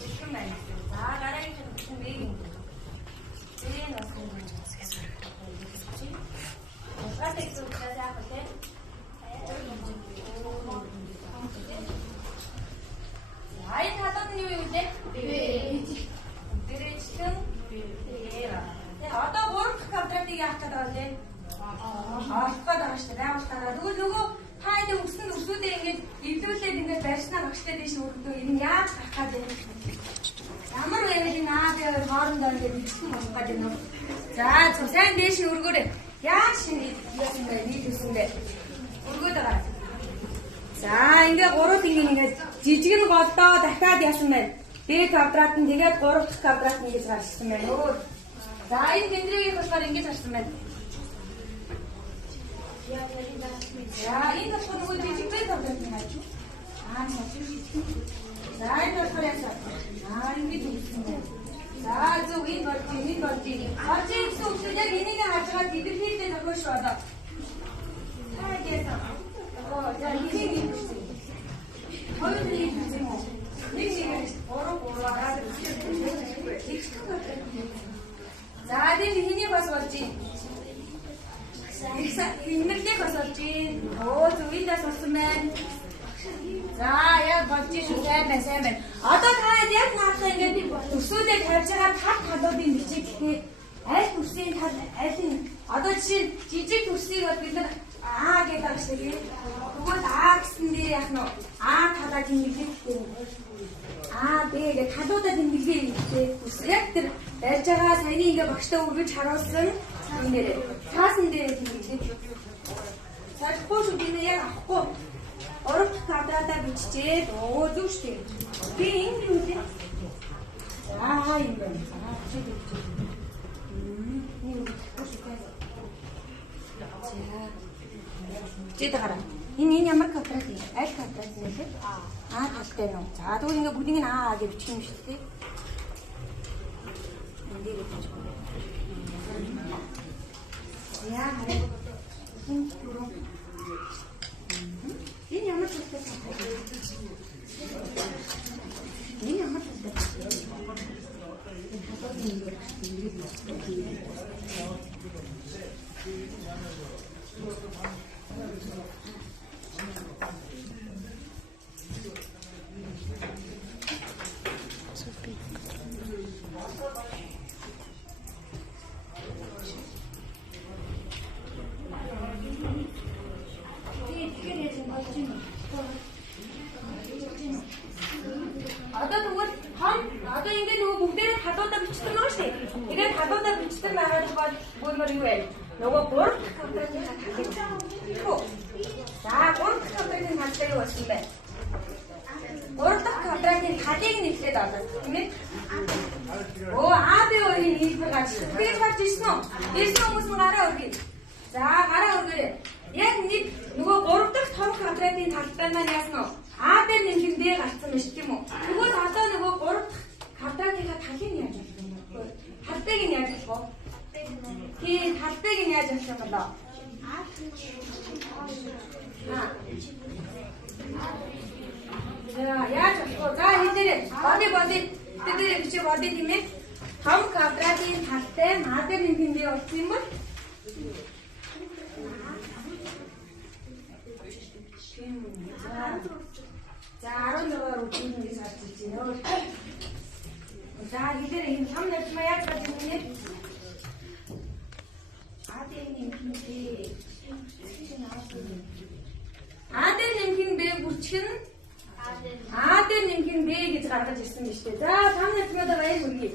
지금 말이죠. 나라에 좀 무슨 얘기인데. 제일 어떤 건지 모르겠지. 파란색 쪽까지 하거든. 아이 다섯 뉴인데? 네. 지금 одоо 3 квадратыг яах гэдэг вэ? Олох гэдэг шүү дээ. Байгуулахаараа нөгөө та энэ өссөн өсүүдээ ингэж эвлүүлээд ингэж барьснаа багштай дэш өргөдөө энэ яаж гарах гэдэг юм. Ямар вэ энэ наад хоорондоо ингэж бичсэн болох гэдэг юм. За сайн дэш өргөөрэй. Яаж шинэ яасан бэ? Нийлүүлсэн бэ? Өргөөд байгаа. За ингээ 3 тэнгийн ингэж жижиг нь голдоо дахиад яасан бэ? B квадрат нь тэгээд 3 дахь квадрат нь гэж гарсан байна. За энэ тэндрийг болохоор ингэж харсан байна. За энэ болохоор нөгөө жижиг бай квадрат нь хайж. За энэ болохоор яасан. Ингэж хэлсэн байна. За зөв энэ болж ийм. Орчин гэсэн үг яг энийг харж байгаа дэлхийдээ тохиол шүү одоо. Та гэсэн. За энийг хэлсэн. Хоёр нэг хэлсэн юм уу? Нэг гурваараа за тийм хэний бас болж юм. Инэрлэг бас болж юм. Зүгийдээс болсон байна. За яг болж шүү сайн байна. Одоо та яг наадах ингээд өсвөлээ тавьж байгаа тал талуудын бичиг гэхээ аль төрсийн тал аль нь одоо жишээ жижиг төрсийг бол бид нар А гэдэг байгаа шүү дээ. Тэгвэл А гэсэн дээр яг нь А талаа тэмдэглэх гэх юм. А Б гэх талуудаа тэмдэглэе гэдэг. Яг тэр барьж байгаа саяны ингээ багштай өргөж харуулсан юм нэрээ. Цаасан дээр тэмдэглэе. Цаашгүй шүү би яг авахгүй. 3 дахь квадратаа биччихээ. Зөв шүү дээ. Би энэ юу вэ? Аа юм байна. Чид гараа. Энэ ямар квадрат юм? Аль квадрат юм бэ? А талтай нь. За тэгвэл ингээ бүгдийг нь А гэж бичих юм шүү дээ. Эндээ гэж байна. Яа хараа. Энэ ямар талтай юм? Энэ ямар талтай одоо ингэ нөгөө бүгдээрээ талуудаа бичсэн байгаа шүү дээ. Тэгээд талуудаа бичсэн байгаа бол бүгд юу вэ? Нөгөө 3 дахь квадратын талыг. За 3 дахь квадратын талтай юу болсон бэ? 3 дахь квадратын талыг нэглээд олоо. Тийм ээ? А Б хоёрын нийлбэр гарч ирсэн. Би гарч ирсэн үү? Ирсэн хүмүүс нь гараа өргөе. За гараа өргөөрэй. Яг нэг нөгөө 3 дахь том квадратын талтай маань яасан уу? А дээр нэмэх Б гарцсан байна шүү тийм үү? Тэгвэл одоо нөгөө 3 дахь квадратынхаа талыг яаж болох юм бэ? Талтайг нь яаж болох вэ? Тийм, талтайг нь яаж болох юм болоо? За яаж болох вэ? За хэлээрэй. Боди тэдгээр бичиж боди тийм ээ. Том квадратын талтай А дээр нэмэх Б болсон юм бол за 16 руу ингэж харж байна. За хэлээр энэ хам нарчмаа яаж болж юм бэ? А дээр нэмэх Б бүрчгэн А дээр нэмэх Б гэж гаргаж ирсэн биз дээ. За хам нарчмаа баяр хүргэе.